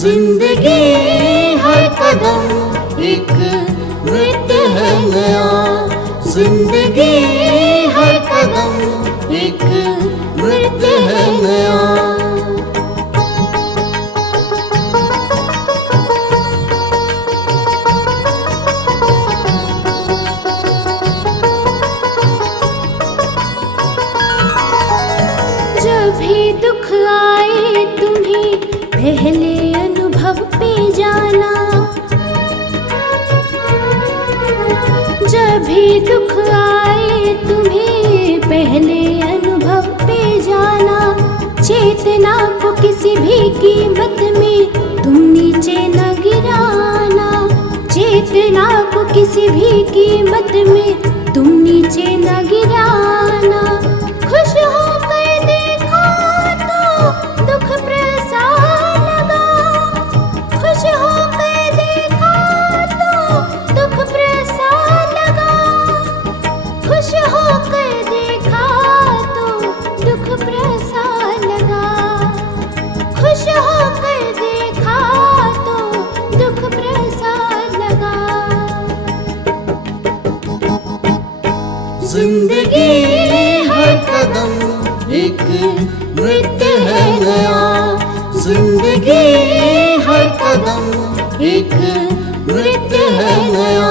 जिंदगी हर कदम एक नृत्य है नया। जिंदगी हर कदम एक नृत्य है नया। जब भी दुख आए तुम्हें पहले अनुभव पे जाना। जब भी दुख आए तुम्हें पहले अनुभव पे जाना। चेतना को किसी भी कीमत में तुम नीचे न गिराना। चेतना को किसी भी कीमत में तुम नीचे न गिराना। खुश होकर देखा तो दुख प्रसा लगा। खुश होकर देखा तो दुख प्रसा लगा। खुश होकर देखा तो दुख प्रसा लगा। खुश होकर देखा तो दुख प्रसा लगा। जिंदगी हर कदम एक नृत्य है नया। जिंदगी हर कदम एक नृत्य है नया।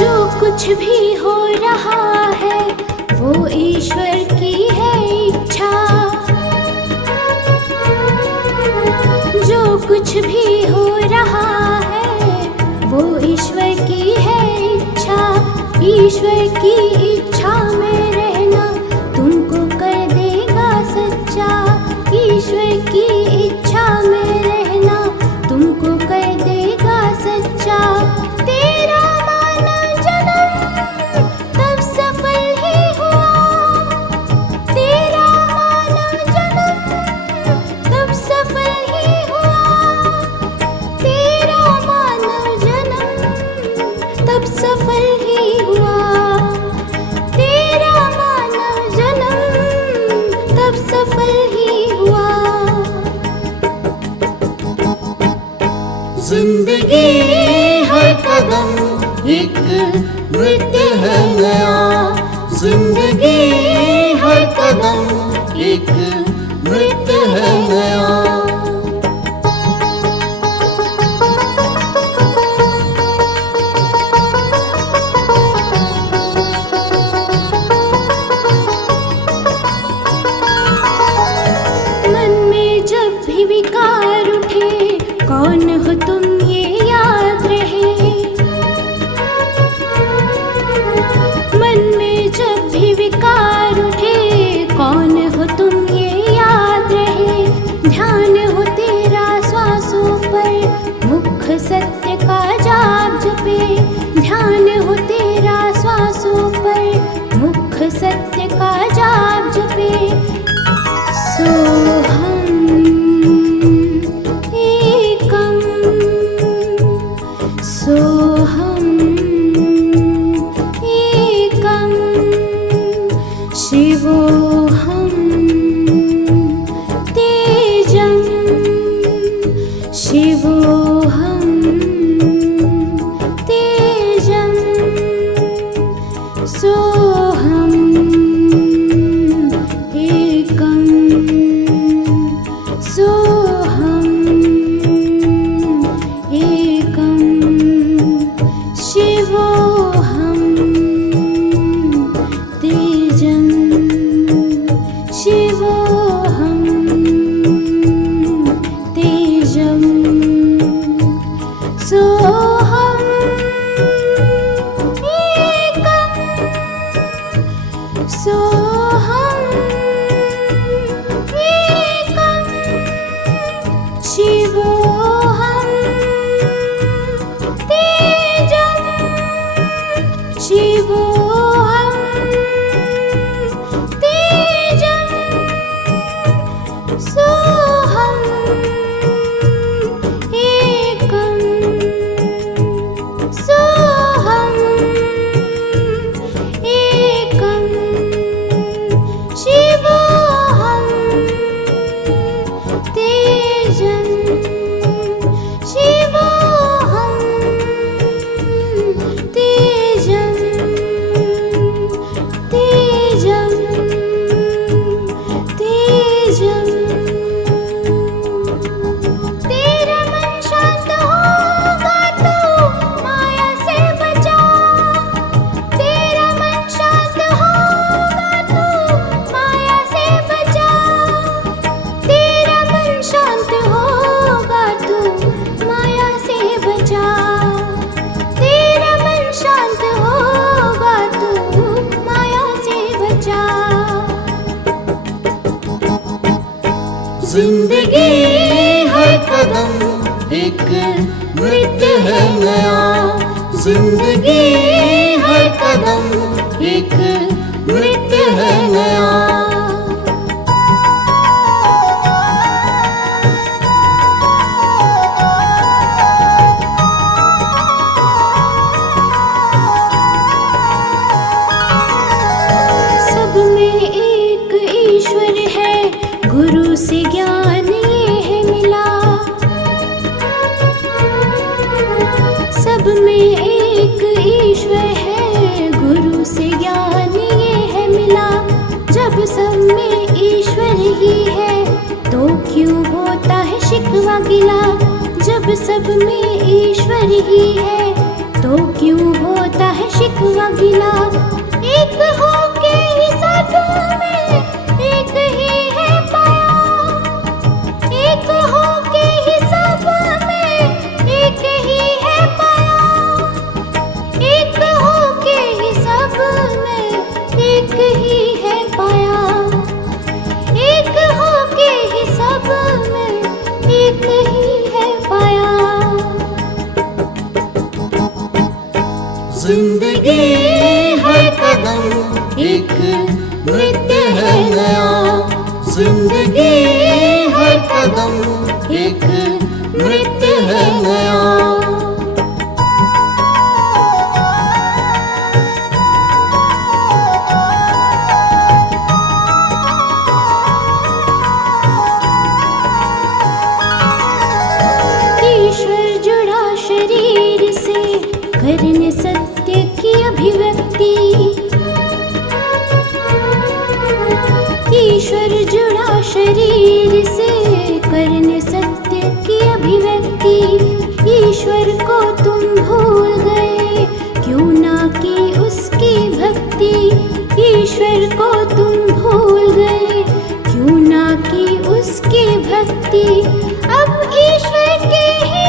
जो कुछ भी हो रहा है वो ईश्वर की है इच्छा। जो कुछ भी हो रहा है वो ईश्वर की है इच्छा। ईश्वर की इच्छा में रहना तुमको कर देगा सच्चा। ईश्वर की इच्छा में रहना तुमको कर देगा सच्चा। तेरा मानव जन्म तब सफल ही हुआ। तेरा मानव जन्म तब सफल ही हुआ। तेरा मानव जन्म तब सफल ही हुआ। तेरा मानव जन्म तब सफल ही हुआ। जिंदगी हर कदम एक नृत्य है नया। जिंदगी हर कदम एक नृत्य है नया। मन में जब भी विकार उठे कौन हो तुम ये याद रहे। मन में जब भी विकार उठे कौन हो तुम ये याद रहे। ध्यान हो तेरा श्वासों पर मुख सत्य का जाप जपे। ध्यान हो तेरा श्वासों पर मुख सत्य का जाप जपे। सोहम एकम सोहम एकम शिवोहम तेजम शिवोहम तेजम सोहम एकम सोहम एकम शिवोहम तेजम शिवोहम तेजम सोहम एकम सोहम एकम शिवोहम तेजम शिवोहम तेजम सोहम एकम एक नृत्य है नया। जिंदगी हर कदम एक नृत्य है नया। सब में एक ईश्वर है, गुरु से ज्ञान ये है मिला। सब में एक ईश्वर है, गुरु से ज्ञान ये है मिला। जब सब में ईश्वर ही है तो क्यों होता है शिकवा गिला। जब सब में ईश्वर ही है तो क्यों होता है शिकवा गिला। एक हो के ही सब में एक ही है पाया। एक हो के ही सब में एक ही है पाया। एक हो के ही सब में एक ही है पाया। एक हो के ही सब में एक ही है पाया। जिंदगी हर कदम एक नृत्य है नया। जिंदगी हर कदम एक नृत्य है नया। ईश्वर जुड़ा शरीर से करने सत्य की अभिव्यक्ति। ईश्वर जुड़ा शरीर से करने सत्य की अभिव्यक्ति। ईश्वर को तुम भूल गए, क्यों ना की उसकी भक्ति। ईश्वर को तुम भूल गए, क्यों ना की उसकी भक्ति। अब ईश्वर के ही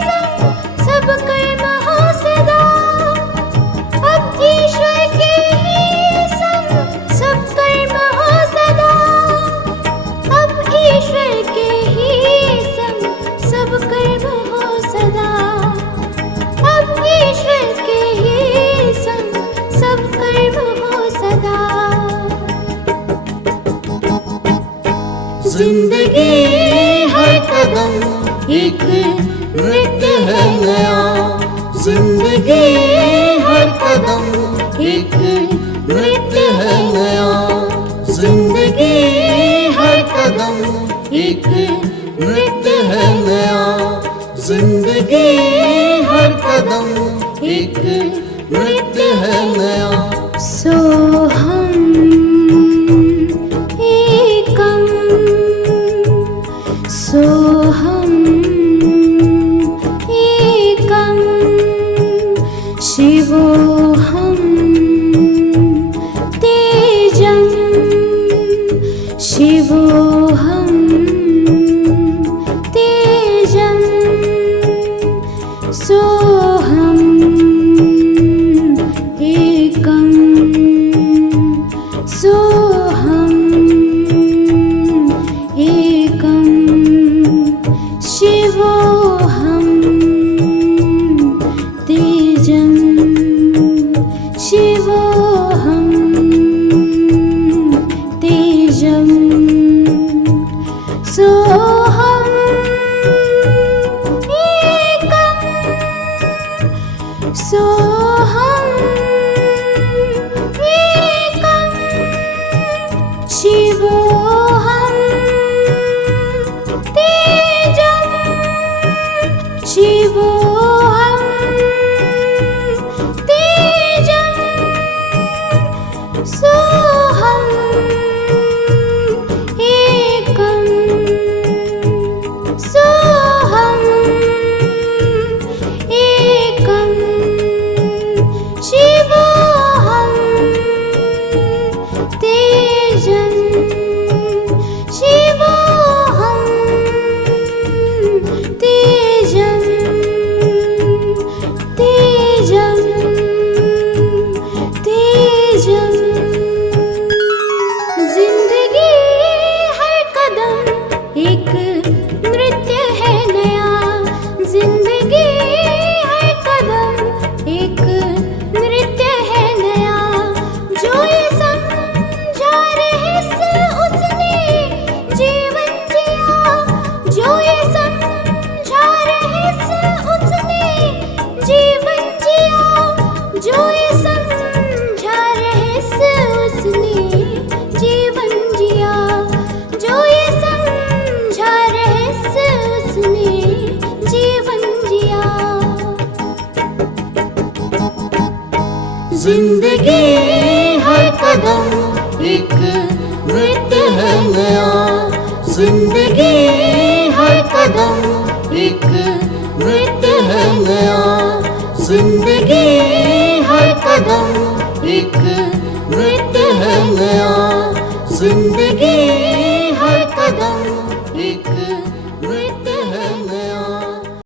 संग सब कर्म हो सदा। अब ईश्वर के ही संग सब कर्म हो सदा। अब ईश्वर के ही संग सब कर्म हो सदा। अब ईश्वर के ही संग सब कर्म हो सदा। जिंदगी हर कदम एक नृत्य है नया। जिंदगी हर कदम एक नृत्य है नया। जिंदगी हर कदम एक नृत्य है नया। जिंदगी हर कदम एक नृत्य है नया। सोहम एकम सोहम एकम शिवोहम तेजम शिवोहम तेजम सोहम एकम सोहम एकम शिवोहम तेजम शिवोहम तेजम सोहम एकम सोहम एकम शिवोहम तेजम शिवोहम तेजम सोहम एकम सोहम एकम शिवोहम तेजम शिवोहम तेजम जिंदगी हर कदम एक नृत्य है नया, जिंदगी हर कदम एक नृत्य है नया, जिंदगी हर कदम एक नृत्य है नया, जिंदगी